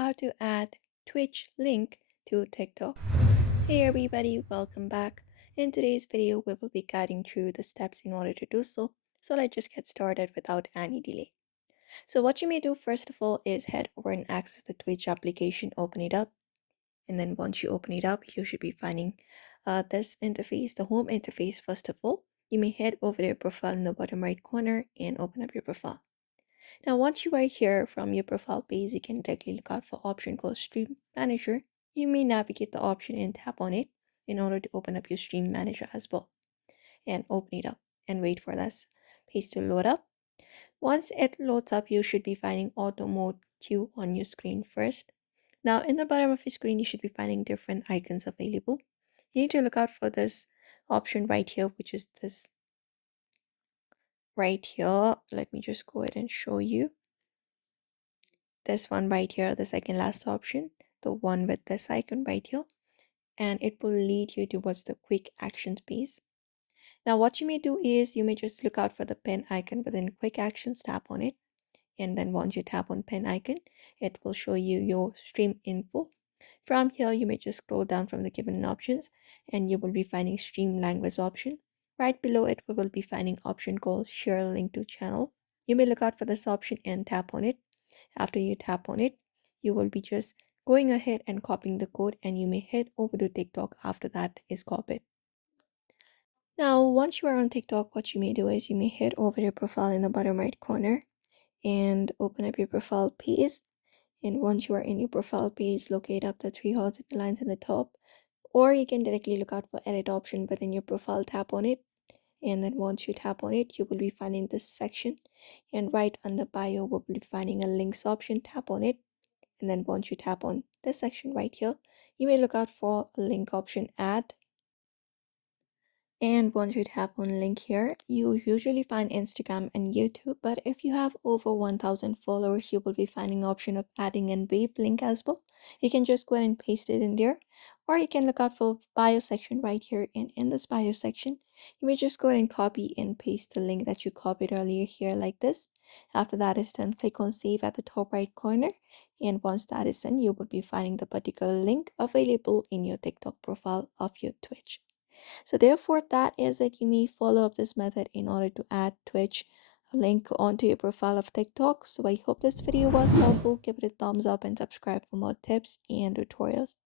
how to add Twitch link to TikTok. Hey everybody, welcome back. In today's video, we will be guiding through the steps in order to do so. So let's just get started without any delay. So what you may do first of all is head over and access the Twitch application, open it up. And then once you open it up, you should be finding this interface, the home interface first of all. You may head over to your profile in the bottom right corner and open up your profile. Now, once you are here from your profile page, you can directly look out for option called Stream Manager. You may navigate the option and tap on it in order to open up your Stream Manager as well. And open it up and wait for this page to load up. Once it loads up, you should be finding Auto Mode Queue on your screen first. Now, in the bottom of your screen, you should be finding different icons available. You need to look out for this option right here, which is this right here. Let me just go ahead and show you. This one right here, the second last option, the one with this icon right here, and it will lead you towards the quick actions piece. Now what you may do is you may just look out for the pen icon within quick actions, tap on it, and then once you tap on pen icon, it will show you your stream info. From here, you may just scroll down from the given options and you will be finding stream language option. Right below it, we will be finding option called share link to channel. You may look out for this option and tap on it. After you tap on it, you will be just going ahead and copying the code, and you may head over to TikTok after that is copied. Now, once you are on TikTok, what you may do is you may head over to your profile in the bottom right corner and open up your profile page. And once you are in your profile page, locate up the three horizontal lines in the top, or you can directly look out for edit option within your profile, tap on it, and then once you tap on it, you will be finding this section, and right under bio we will be finding a links option. Tap on it, and then once you tap on this section right here, you may look out for a link option, add. And once you tap on link here, you usually find Instagram and YouTube, but if you have over 1000 followers, you will be finding option of adding an wave link as well. You can just go ahead and paste it in there, or you can look out for bio section right here. And in this bio section, you may just go ahead and copy and paste the link that you copied earlier here like this. After that is done, click on save at the top right corner. And once that is done, you will be finding the particular link available in your TikTok profile of your Twitch. So therefore, that is it. You may follow up this method in order to add Twitch link onto your profile of TikTok. So I hope this video was helpful. Give it a thumbs up and subscribe for more tips and tutorials.